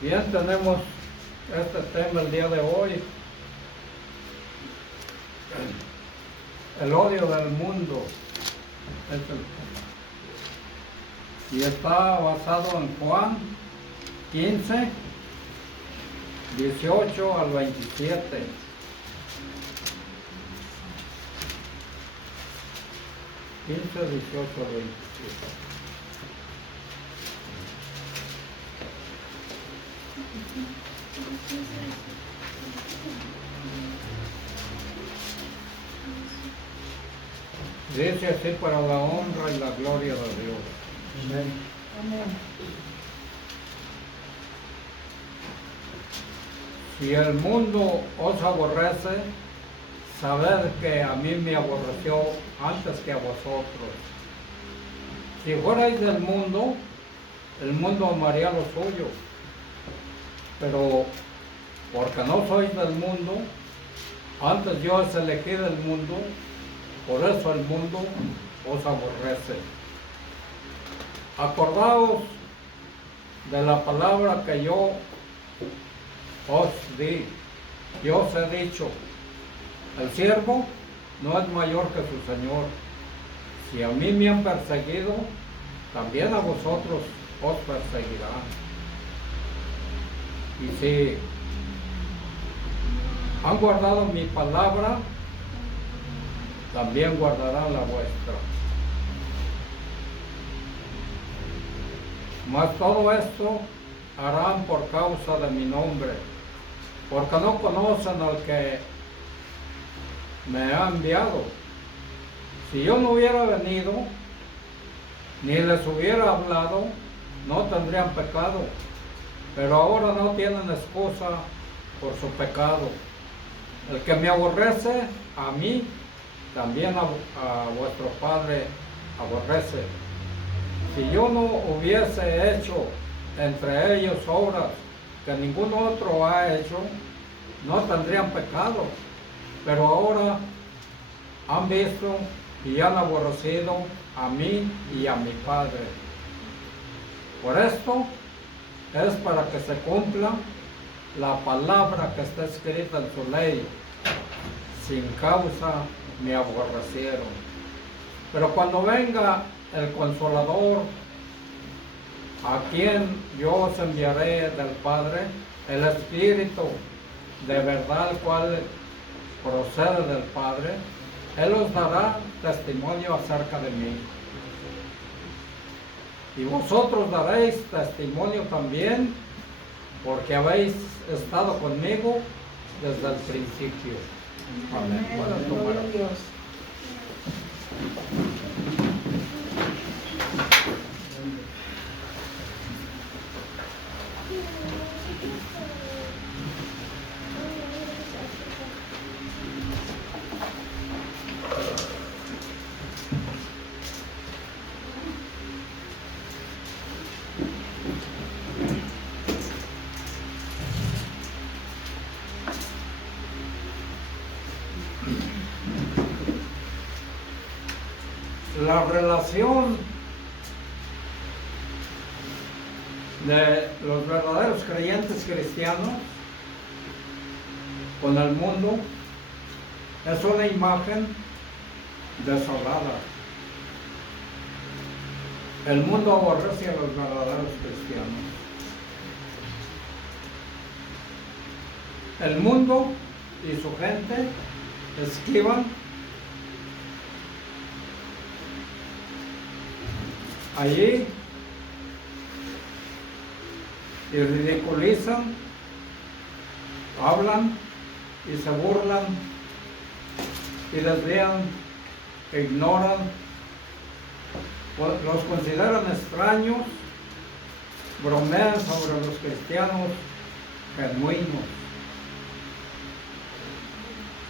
Bien, tenemos este tema el día de hoy, el odio del mundo. Y está basado en Juan 15, 18 al 27. Quince, 18 al 27. Dice así: para la honra y la gloria de Dios. Amén. Si el mundo os aborrece, sabed que a mí me aborreció antes que a vosotros. Si fuerais del mundo, el mundo amaría lo suyo. Pero porque no sois del mundo, antes yo os elegí del mundo, por eso el mundo os aborrece. Acordaos de la palabra que yo os di. Yo os he dicho: el siervo no es mayor que su señor. Si a mí me han perseguido, también a vosotros os perseguirán. Y si han guardado mi palabra, también guardarán la vuestra. Mas todo esto harán por causa de mi nombre, porque no conocen al que me ha enviado. Si yo no hubiera venido, ni les hubiera hablado, no tendrían pecado, pero ahora no tienen excusa por su pecado. El que me aborrece a mí, también a vuestro Padre aborrece. Si yo no hubiese hecho entre ellos obras que ningún otro ha hecho, no tendrían pecado, pero ahora han visto y han aborrecido a mí y a mi Padre. Por esto es para que se cumpla la palabra que está escrita en su ley: sin causa me aborrecieron. Pero cuando venga el Consolador, a quien yo os enviaré del Padre, el Espíritu de verdad, el cual procede del Padre, Él os dará testimonio acerca de mí. Y vosotros daréis testimonio también, porque habéis estado conmigo desde el principio. Amén. Gloria a Dios. La relación de los verdaderos creyentes cristianos con el mundo es una imagen desolada. El mundo aborrece a los verdaderos cristianos. El mundo y su gente esquivan allí y ridiculizan, hablan y se burlan y desvían, ignoran, los consideran extraños, bromean sobre los cristianos genuinos.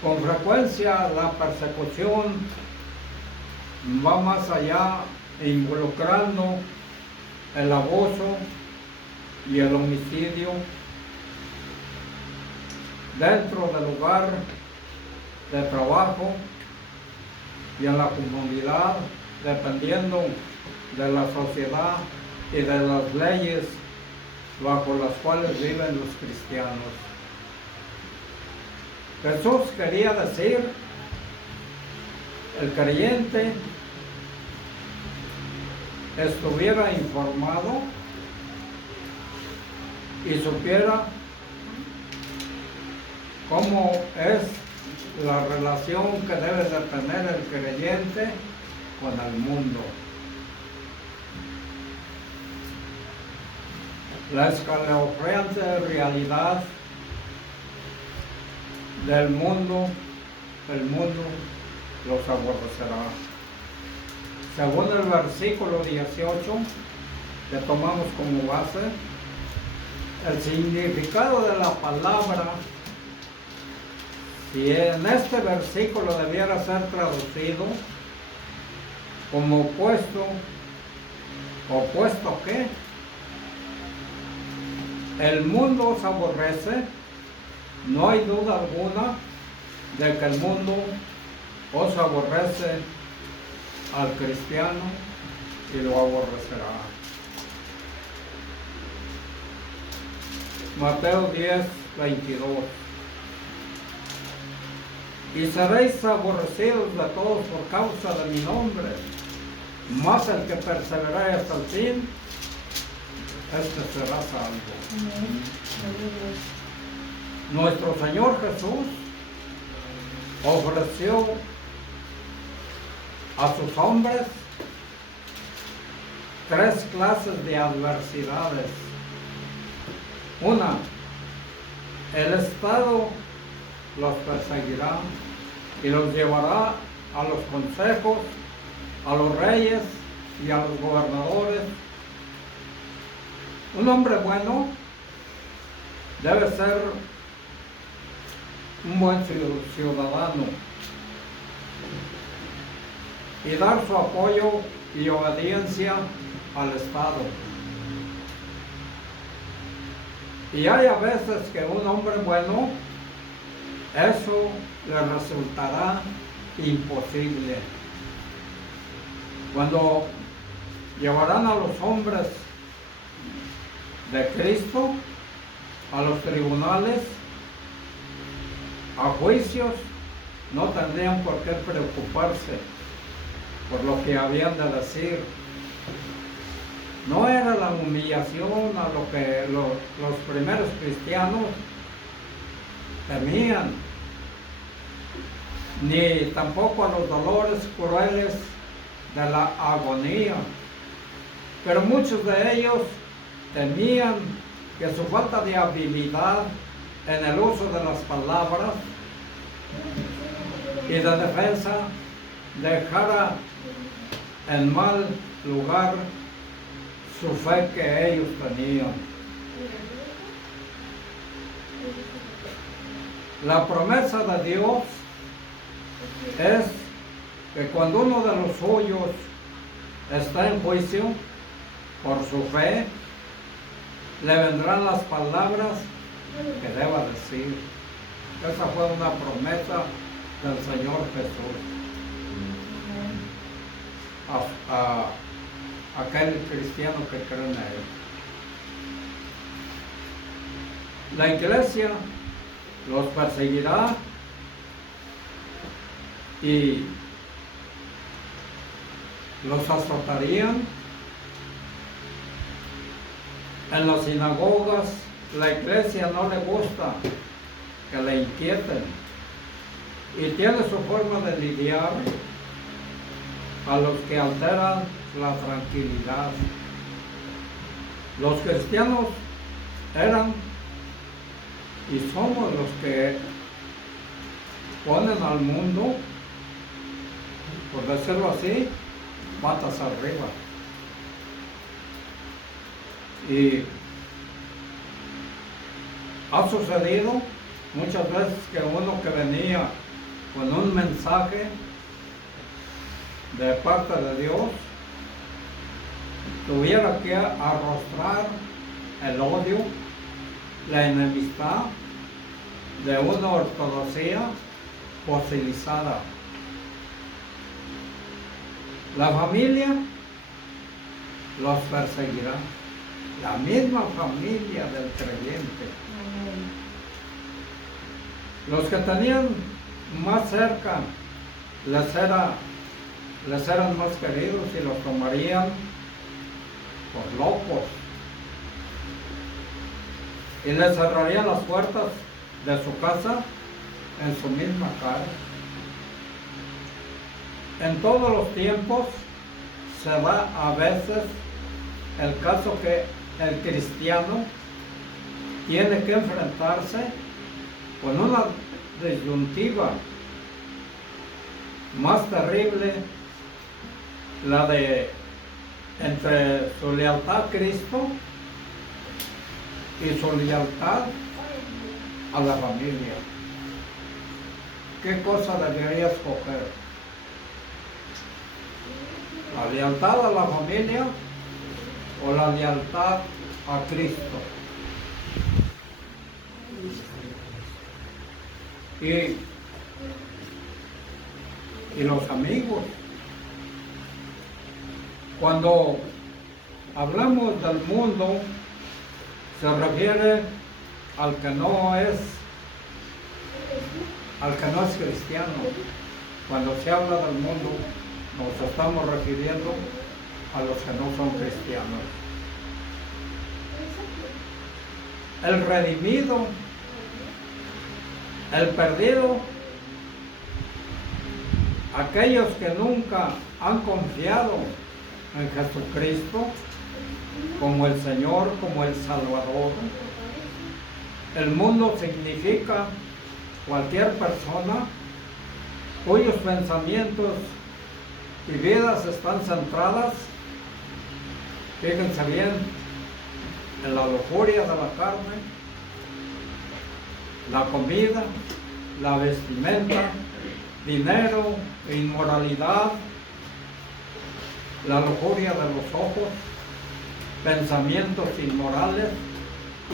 Con frecuencia la persecución va más allá, involucrando el abuso y el homicidio dentro del lugar de trabajo y en la comunidad, dependiendo de la sociedad y de las leyes bajo las cuales viven los cristianos. Jesús quería decir, el creyente estuviera informado y supiera cómo es la relación que debe de tener el creyente con el mundo. La escalofriante realidad del mundo, el mundo los aborrecerá. Según el versículo 18 que tomamos como base, el significado de la palabra, si en este versículo debiera ser traducido como opuesto, ¿opuesto qué? El mundo os aborrece, no hay duda alguna de que el mundo os aborrece al cristiano y lo aborrecerá. Mateo 10, 22. Y seréis aborrecidos de todos por causa de mi nombre, mas el que perseverare hasta el fin, este será salvo. Amén. Nuestro Señor Jesús ofreció a sus hombres 3 clases de adversidades. Una, el Estado los perseguirá y los llevará a los consejos, a los reyes y a los gobernadores. Un hombre bueno debe ser un buen ciudadano y dar su apoyo y obediencia al Estado. Y hay a veces que un hombre bueno, eso le resultará imposible. Cuando llevarán a los hombres de Cristo a los tribunales, a juicios, no tendrían por qué preocuparse por lo que habían de decir. No era la humillación a lo que los primeros cristianos temían, ni tampoco a los dolores crueles de la agonía. Pero muchos de ellos temían que su falta de habilidad en el uso de las palabras y de defensa dejara en mal lugar su fe que ellos tenían. La promesa de Dios es que cuando uno de los suyos está en juicio por su fe, le vendrán las palabras que deba decir. Esa fue una promesa del Señor Jesús a aquel cristiano que cree en Él. La iglesia los perseguirá y los azotarían. En las sinagogas, la iglesia no le gusta que le inquieten y tiene su forma de lidiar a los que alteran la tranquilidad. Los cristianos eran y somos los que ponen al mundo, por decirlo así, patas arriba. Y ha sucedido muchas veces que uno que venía con un mensaje de parte de Dios tuviera que arrostrar el odio, la enemistad de una ortodoxia fosilizada. La familia los perseguirá. la misma familia del creyente. Amén. Los que tenían más cerca les eran más queridos y los tomarían por locos y les cerrarían las puertas de su casa en su misma cara. En todos los tiempos se da a veces el caso que el cristiano tiene que enfrentarse con una disyuntiva más terrible, la de entre su lealtad a Cristo y su lealtad a la familia. ¿Qué cosa debería escoger? ¿La lealtad a la familia o la lealtad a Cristo? Y los amigos. Cuando hablamos del mundo, se refiere al que no es cristiano. Cuando se habla del mundo, nos estamos refiriendo a los que no son cristianos. El redimido, el perdido, aquellos que nunca han confiado en Jesucristo como el Señor, como el Salvador. El mundo significa cualquier persona cuyos pensamientos y vidas están centradas, fíjense bien, en la lujuria de la carne, la comida, la vestimenta, dinero, inmoralidad, la lujuria de los ojos, pensamientos inmorales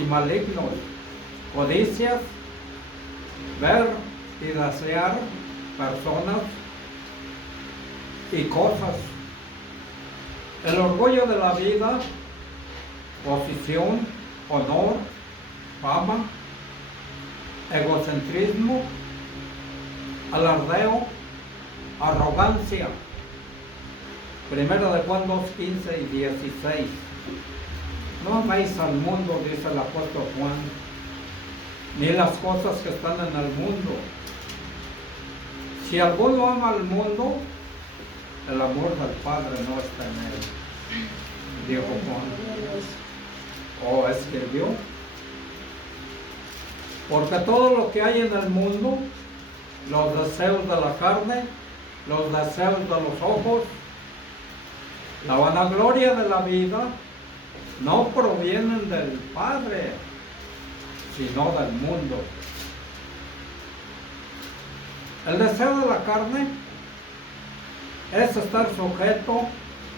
y malignos, codicias, ver y desear personas y cosas, el orgullo de la vida, posición, honor, fama, egocentrismo, alardeo, arrogancia. Primero de Juan 2, 15 y 16. No améis al mundo, dice el apóstol Juan, ni las cosas que están en el mundo. Si alguno ama al mundo, el amor del Padre no está en él, dijo Juan. O escribió. Porque todo lo que hay en el mundo, los deseos de la carne, los deseos de los ojos, la vanagloria de la vida, no provienen del Padre, sino del mundo. El deseo de la carne es estar sujeto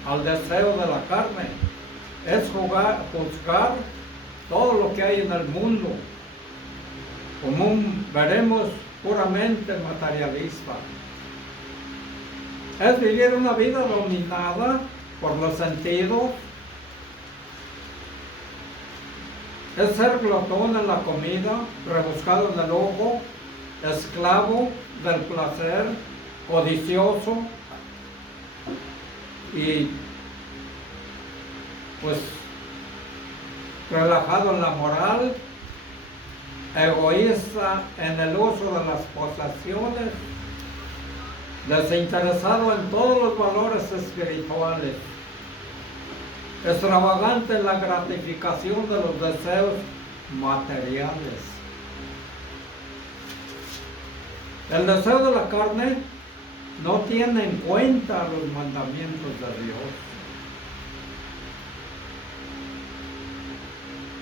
al deseo de la carne, es juzgar todo lo que hay en el mundo como veremos puramente materialista. Es vivir una vida dominada por los sentidos, es ser glotón en la comida, rebuscado en el ojo, esclavo del placer, codicioso y pues relajado en la moral, egoísta en el uso de las posesiones, desinteresado en todos los valores espirituales, extravagante en la gratificación de los deseos materiales. El deseo de la carne no tiene en cuenta los mandamientos de Dios,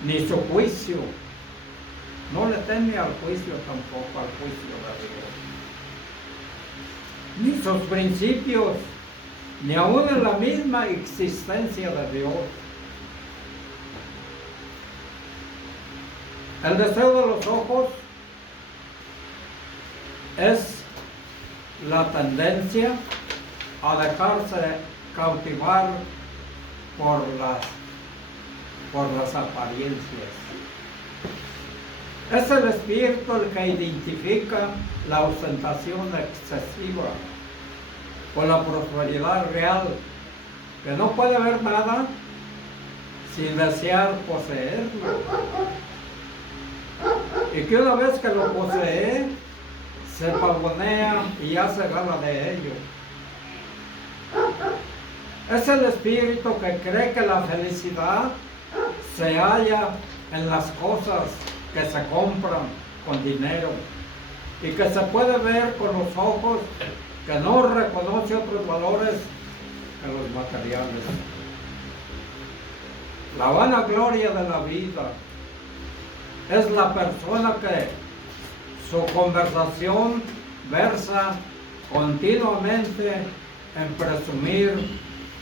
ni su juicio. No le teme al juicio tampoco, al juicio de Dios. Ni sus principios, ni aún en la misma existencia de Dios. El deseo de los ojos es la tendencia a dejarse cautivar por por las apariencias. Es el espíritu el que identifica la ostentación excesiva con la prosperidad real, que no puede ver nada sin desear poseerlo. Y que una vez que lo posee, se pavonea y hace gala de ello. Es el espíritu que cree que la felicidad se halla en las cosas que se compran con dinero y que se puede ver con los ojos, que no reconoce otros valores que los materiales. La vanagloria de la vida es la persona que su conversación versa continuamente en presumir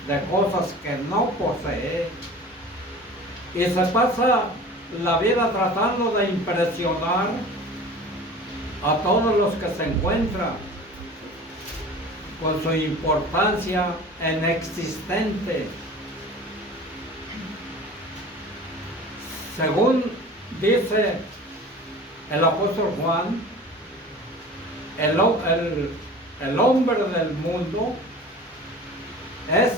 de cosas que no posee y se pasa la vida tratando de impresionar a todos los que se encuentran con su importancia inexistente. Según dice el apóstol Juan, el hombre del mundo es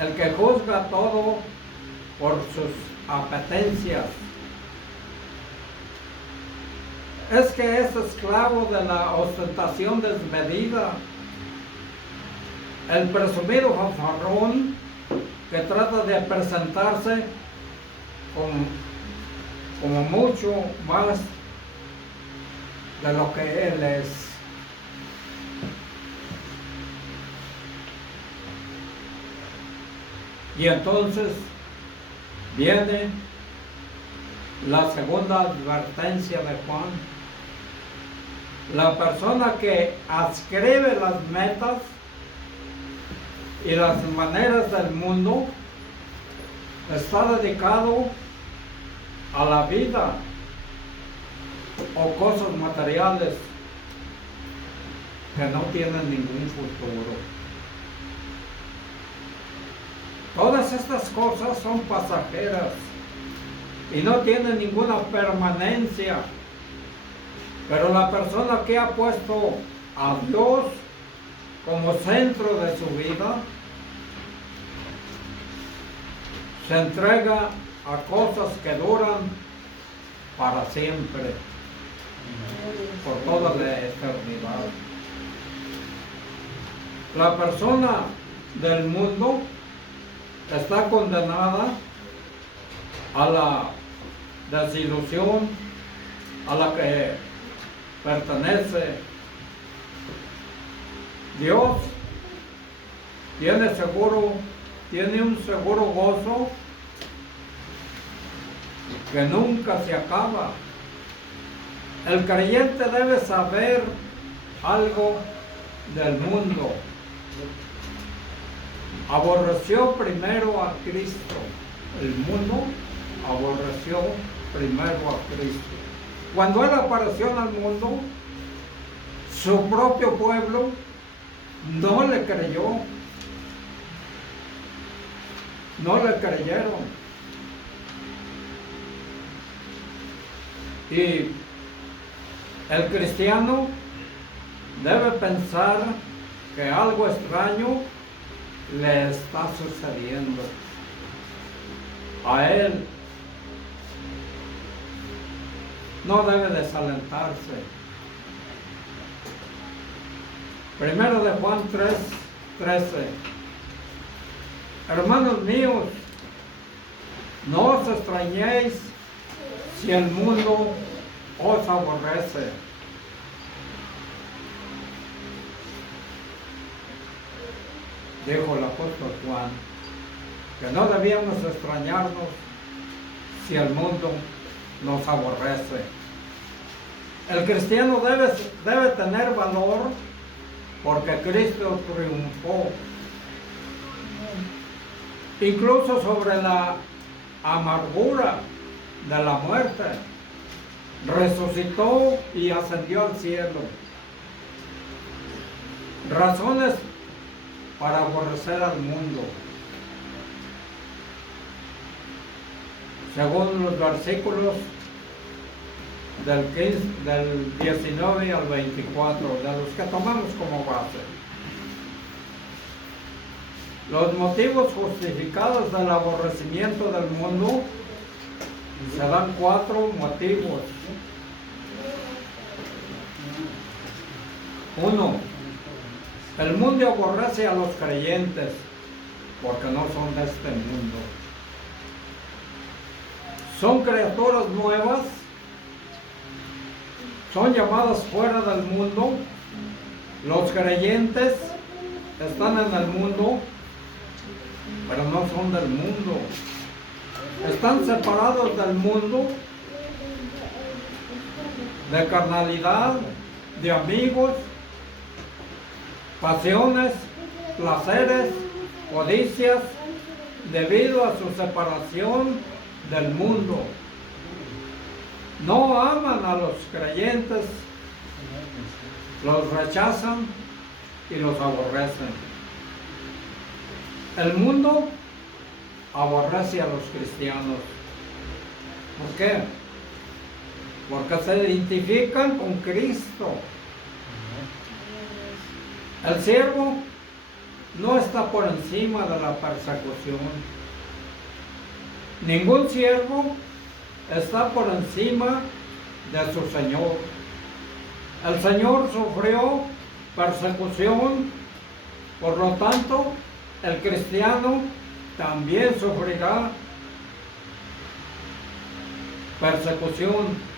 el que juzga todo por sus apetencias. Es que es esclavo de la ostentación desmedida. El presumido fanfarrón que trata de presentarse como mucho más de lo que él es. Y entonces viene la segunda advertencia de Juan. La persona que adscribe las metas y las maneras del mundo está dedicado a la vida o cosas materiales que no tienen ningún futuro. Todas estas cosas son pasajeras y no tienen ninguna permanencia. Pero la persona que ha puesto a Dios como centro de su vida se entrega a cosas que duran para siempre, por toda la eternidad. La persona del mundo está condenada a la desilusión a la que pertenece. Dios tiene un seguro gozo que nunca se acaba. El creyente debe saber algo del mundo. Aborreció primero a Cristo. El mundo aborreció primero a Cristo. Cuando Él apareció en el mundo, su propio pueblo no le creyó. No le creyeron. Y el cristiano debe pensar que algo extraño le está sucediendo a él. No debe desalentarse. Primero de Juan 3:13. Hermanos míos, no os extrañéis si el mundo os aborrece. Dijo el apóstol Juan, que no debíamos extrañarnos si el mundo nos aborrece. El cristiano debe tener valor porque Cristo triunfó, incluso sobre la amargura de la muerte. Resucitó y ascendió al cielo. Razones para aborrecer al mundo. según los versículos del 19 al 24, de los que tomamos como base. Los motivos justificados del aborrecimiento del mundo, se dan 4 motivos. 1. El mundo aborrece a los creyentes porque no son de este mundo. Son criaturas nuevas, son llamadas fuera del mundo. Los creyentes están en el mundo, pero no son del mundo. Están separados del mundo, de carnalidad, de amigos, pasiones, placeres, codicias, debido a su separación del mundo. No aman a los creyentes, los rechazan y los aborrecen. El mundo aborrece a los cristianos. ¿Por qué? Porque se identifican con Cristo. El siervo no está por encima de la persecución. Ningún siervo está por encima de su Señor. El Señor sufrió persecución, por lo tanto, el cristiano también sufrirá persecución.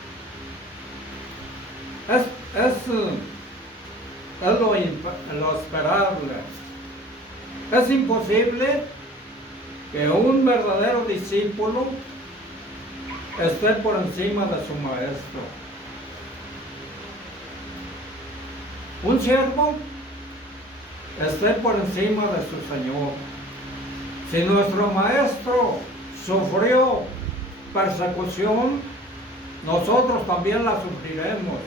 Es lo esperable. Es imposible que un verdadero discípulo esté por encima de su maestro. Un siervo esté por encima de su Señor. Si nuestro maestro sufrió persecución, nosotros también la sufriremos.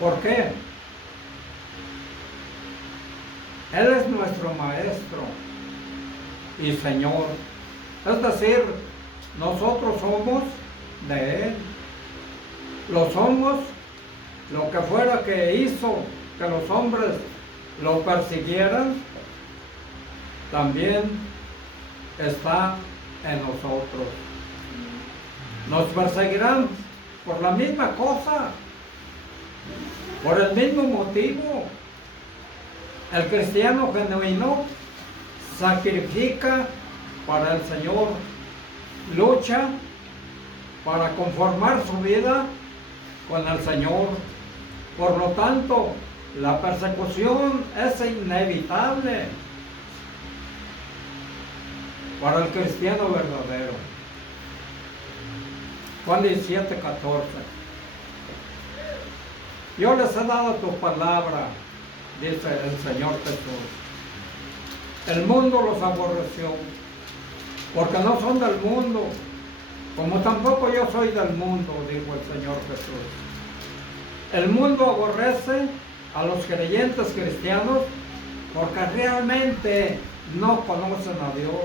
¿Por qué? Él es nuestro maestro y Señor. Es decir, nosotros somos de Él. Lo somos, lo que fuera que hizo que los hombres lo persiguieran, también está en nosotros. Nos perseguirán por la misma cosa, por el mismo motivo. El cristiano genuino sacrifica para el Señor, lucha para conformar su vida con el Señor. Por lo tanto, la persecución es inevitable para el cristiano verdadero. Juan 17, 14. Yo les he dado tu palabra, dice el Señor Jesús. El mundo los aborreció, porque no son del mundo, como tampoco yo soy del mundo, dijo el Señor Jesús. El mundo aborrece a los creyentes cristianos porque realmente no conocen a Dios.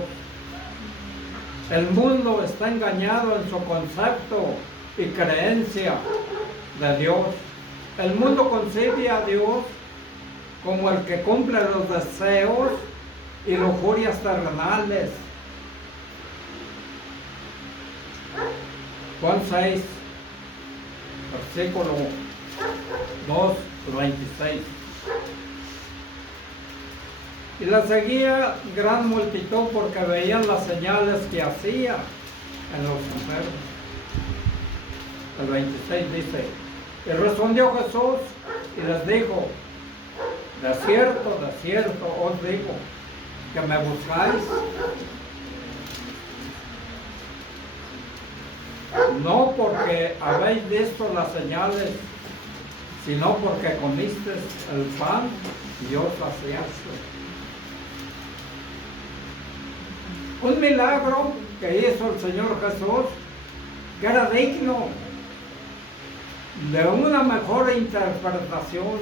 El mundo está engañado en su concepto y creencia de Dios. El mundo concibe a Dios como el que cumple los deseos y lujurias terrenales. Juan 6, versículo 2, 26. Y la seguía gran multitud porque veían las señales que hacía en los enfermos. El 26 dice: y respondió Jesús y les dijo: de cierto os digo, que me buscáis, no porque habéis visto las señales, sino porque comisteis el pan y os saciaste. Un milagro que hizo el Señor Jesús, que era digno de una mejor interpretación.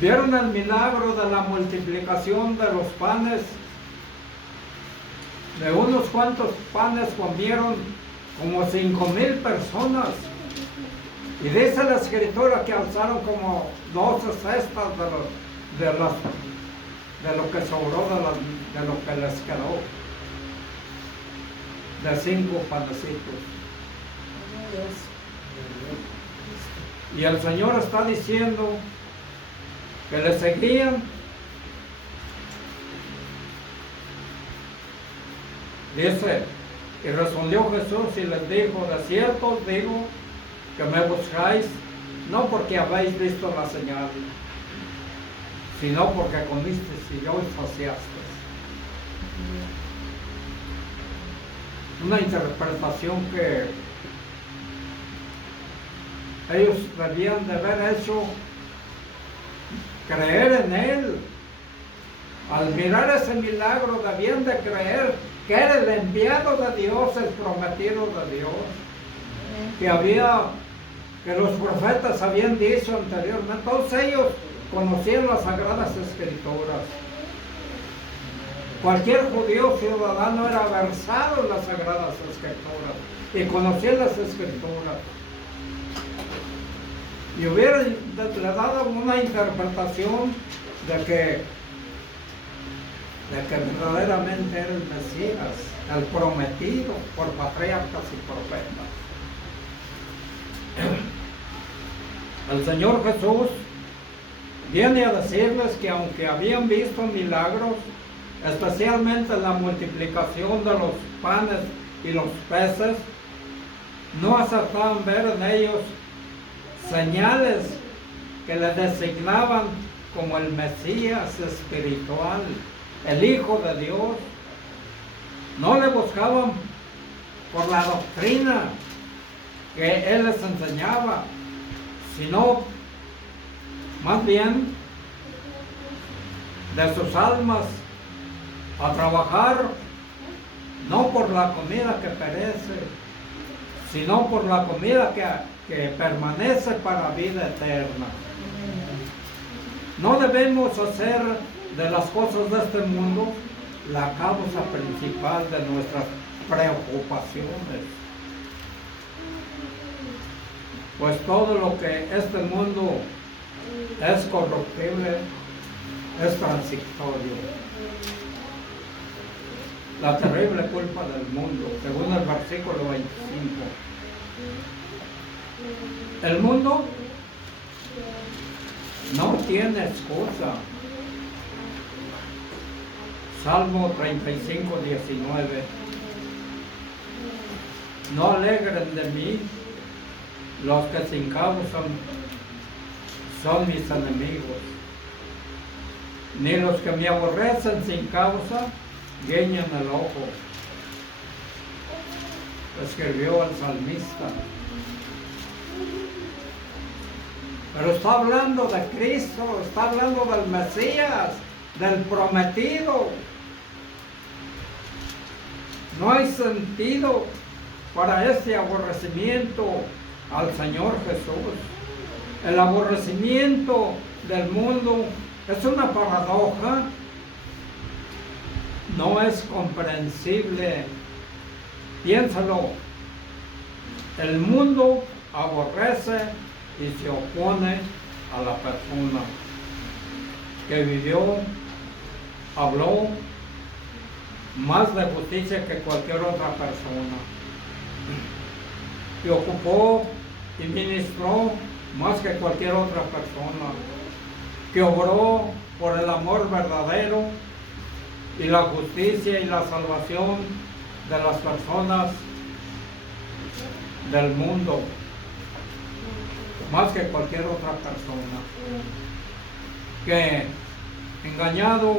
¿Vieron el milagro de la multiplicación de los panes de unos cuantos panes comieron como 5,000 personas. Y dice la escritura que alzaron como 12 cestas de lo que sobró, de lo que les quedó, de 5 panecitos. Y el Señor está diciendo que le seguían. Dice, y respondió Jesús y les dijo, de cierto os digo que me buscáis, no porque habéis visto la señal, sino porque comisteis y os saciasteis. Una interpretación que ellos debían de haber hecho, creer en Él. Al mirar ese milagro debían de creer que era el enviado de Dios, el prometido de Dios, que los profetas habían dicho anteriormente. Todos ellos conocían las Sagradas Escrituras. Cualquier judío ciudadano era versado en las Sagradas Escrituras y conocía las Escrituras. Y le dado una interpretación de que verdaderamente era el Mesías, el prometido por patriarcas y profetas. El Señor Jesús viene a decirles que aunque habían visto milagros, especialmente la multiplicación de los panes y los peces, no acertaban ver en ellos señales que le designaban como el Mesías espiritual, el Hijo de Dios. No le buscaban por la doctrina que Él les enseñaba, sino más bien de sus almas a trabajar, no por la comida que perece, sino por la comida que permanece para vida eterna. No debemos hacer de las cosas de este mundo la causa principal de nuestras preocupaciones. Pues todo lo que este mundo es corruptible, es transitorio. La terrible culpa del mundo, según el versículo 25. El mundo no tiene excusa. Salmo 35, 19. No alegren de mí los que sin causa son mis enemigos, ni los que me aborrecen sin causa guiñan el ojo. Escribió el salmista. Pero está hablando de Cristo, está hablando del Mesías, del prometido. No hay sentido para ese aborrecimiento al Señor Jesús. El aborrecimiento del mundo es una paradoja, no es comprensible. Piénsalo, el mundo aborrece y se opone a la persona que vivió, habló más de justicia que cualquier otra persona, que ocupó y ministró más que cualquier otra persona, que obró por el amor verdadero y la justicia y la salvación de las personas del mundo, más que cualquier otra persona. Que engañado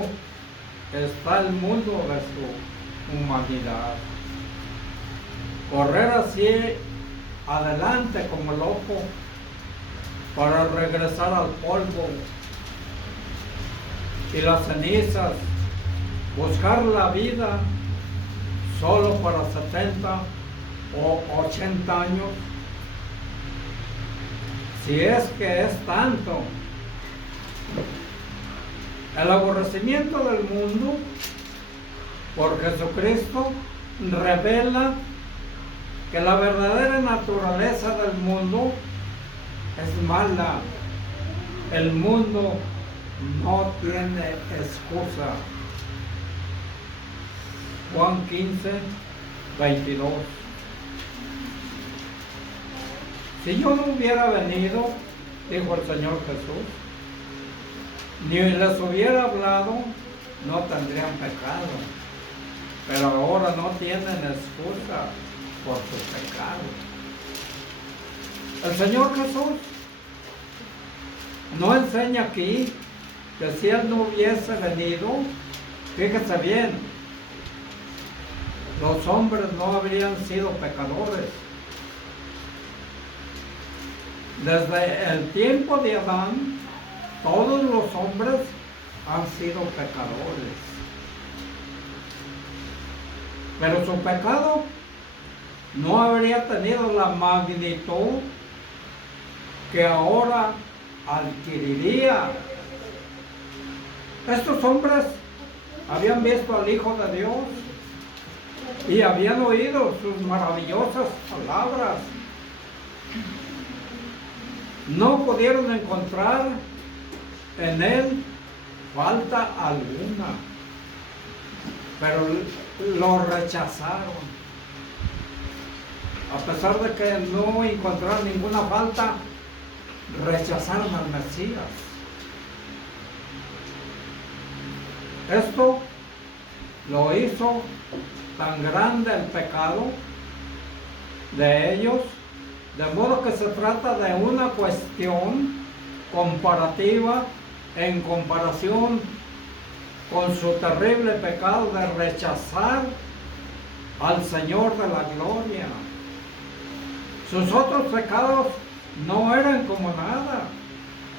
está el mundo de su humanidad. Correr así adelante como loco para regresar al polvo y las cenizas, buscar la vida solo para 70 o 80 años, si es que es tanto. El aborrecimiento del mundo Por Jesucristo revela que la verdadera naturaleza del mundo es mala. El mundo no tiene excusa. Juan 15, 22. Si yo no hubiera venido, dijo el Señor Jesús, ni les hubiera hablado, no tendrían pecado. Pero ahora no tienen excusa por su pecado. El Señor Jesús no enseña aquí que si Él no hubiese venido, fíjese bien, los hombres no habrían sido pecadores. Desde el tiempo de Adán, todos los hombres han sido pecadores. Pero su pecado no habría tenido la magnitud que ahora adquiriría. Estos hombres habían visto al Hijo de Dios y habían oído sus maravillosas palabras. No pudieron encontrar en él falta alguna, pero lo rechazaron. A pesar de que no encontraron ninguna falta, rechazaron al Mesías. Esto lo hizo tan grande el pecado de ellos, de modo que se trata de una cuestión comparativa en comparación con su terrible pecado de rechazar al Señor de la gloria. Sus otros pecados no eran como nada.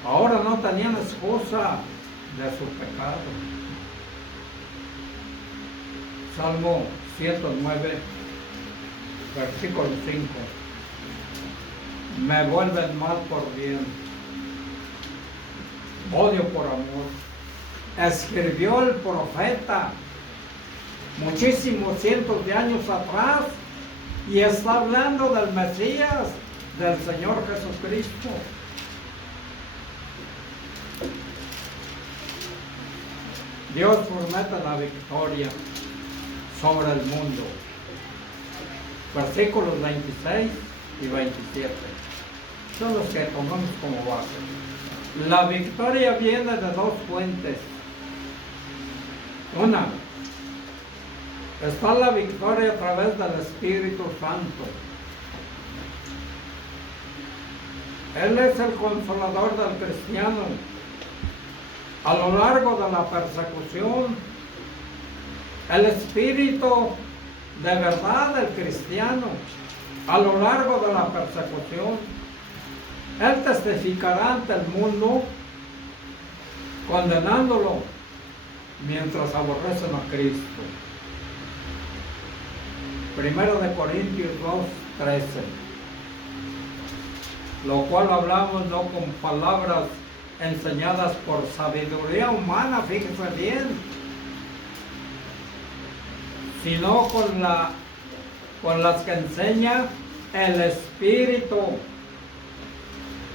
Ahora no tenían excusa de su pecado. Salmo 109, versículo 5. Me vuelven mal por bien, odio por amor. Escribió el profeta muchísimos cientos de años atrás y está hablando del Mesías, del Señor Jesucristo. Dios promete la victoria sobre el mundo. Versículos 26 y 27 son los que tomamos como base. La victoria viene de dos fuentes. Una, está la victoria a través del Espíritu Santo. Él es el consolador del cristiano. A lo largo de la persecución, el Espíritu de verdad del cristiano, a lo largo de la persecución, Él testificará ante el mundo, condenándolo, mientras aborrecen a Cristo. Primero de Corintios 2:13, lo cual hablamos no con palabras enseñadas por sabiduría humana, fíjese bien, sino con las que enseña el Espíritu,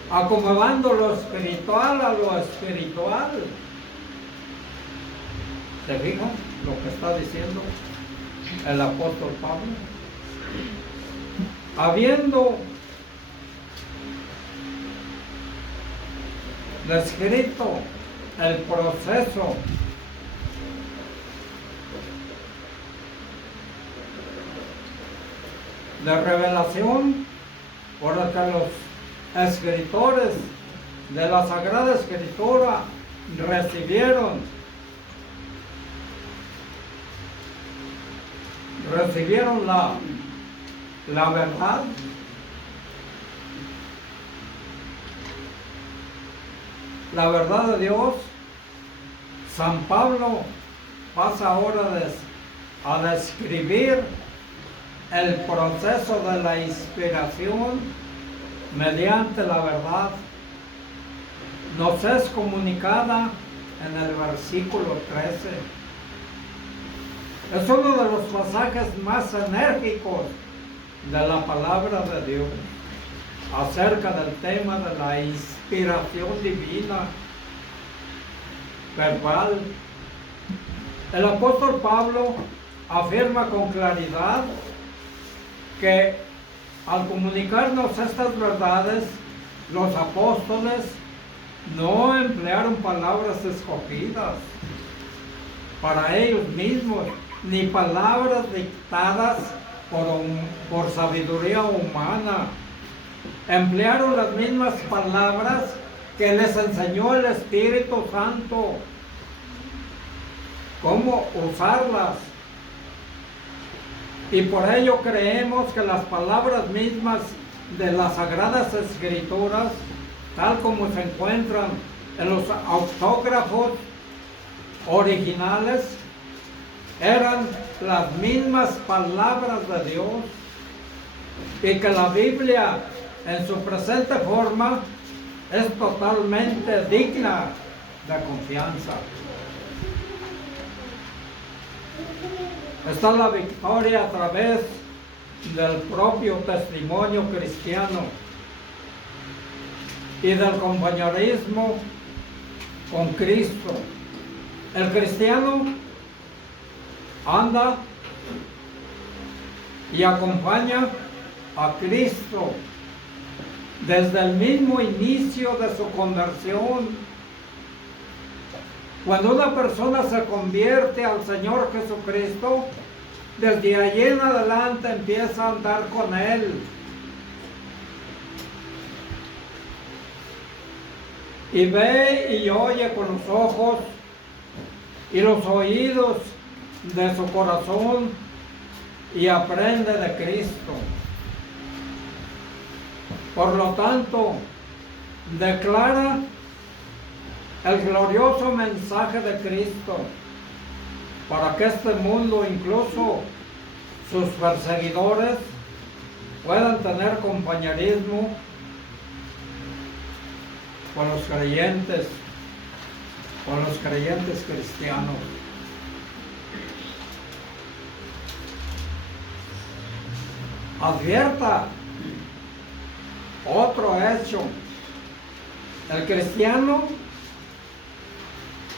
acomodando lo espiritual a lo espiritual. ¿Se fijan lo que está diciendo el apóstol Pablo? Habiendo descrito el proceso de revelación por el que los escritores de la Sagrada Escritura recibieron la verdad, la verdad de Dios. San Pablo pasa ahora a describir el proceso de la inspiración mediante la verdad. Nos es comunicada en el versículo 13. Es uno de los pasajes más enérgicos de la palabra de Dios acerca del tema de la inspiración divina verbal. El apóstol Pablo afirma con claridad que al comunicarnos estas verdades, los apóstoles no emplearon palabras escogidas para ellos mismos, ni palabras dictadas por sabiduría humana. Emplearon las mismas palabras que les enseñó el Espíritu Santo, cómo usarlas. Y por ello creemos que las palabras mismas de las Sagradas Escrituras, tal como se encuentran en los autógrafos originales, eran las mismas palabras de Dios, y que la Biblia en su presente forma es totalmente digna de confianza. Está la victoria a través del propio testimonio cristiano y del compañerismo con Cristo. El cristiano anda y acompaña a Cristo desde el mismo inicio de su conversión. Cuando una persona se convierte al Señor Jesucristo, desde allí en adelante empieza a andar con Él. Y ve y oye con los ojos y los oídos de su corazón y aprende de Cristo. Por lo tanto, declara el glorioso mensaje de Cristo para que este mundo, incluso sus perseguidores, puedan tener compañerismo con los creyentes cristianos. Advierta otro hecho: el cristiano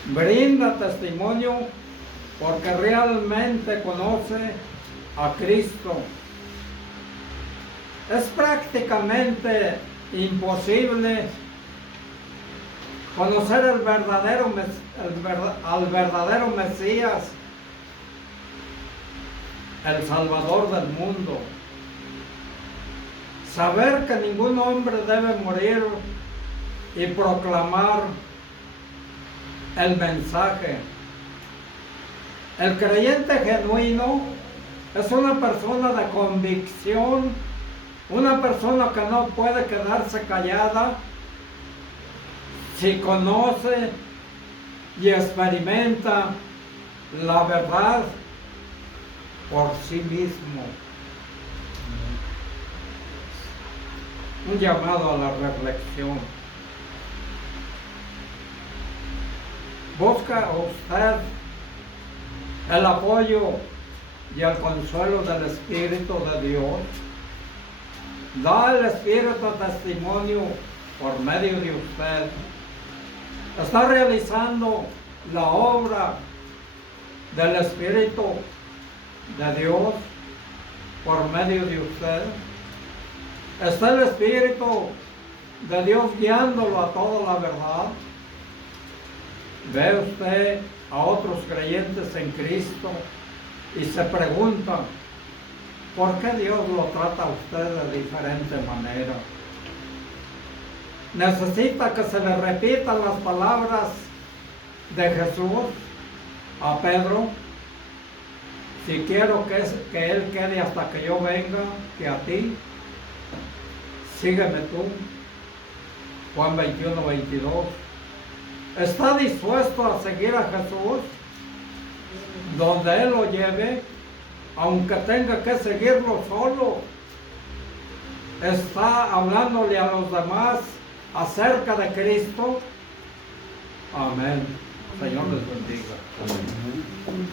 brinda testimonio porque realmente conoce a Cristo. Es prácticamente imposible conocer al verdadero Mesías, el Salvador del mundo. Saber que ningún hombre debe morir y proclamar el mensaje. El creyente genuino es una persona de convicción, una persona que no puede quedarse callada si conoce y experimenta la verdad por sí mismo. Un llamado a la reflexión. ¿Busca usted el apoyo y el consuelo del Espíritu de Dios? ¿Da el Espíritu testimonio por medio de usted? ¿Está realizando la obra del Espíritu de Dios por medio de usted? ¿Está el Espíritu de Dios guiándolo a toda la verdad? ¿Ve usted a otros creyentes en Cristo y se pregunta por qué Dios lo trata a usted de diferente manera? Necesita que se le repitan las palabras de Jesús a Pedro: si quiero que Él quede hasta que yo venga, que a ti, sígueme tú. Juan 21:22. ¿Está dispuesto a seguir a Jesús donde Él lo lleve, aunque tenga que seguirlo solo? ¿Está hablándole a los demás acerca de Cristo? Amén. Señor les bendiga. Amén.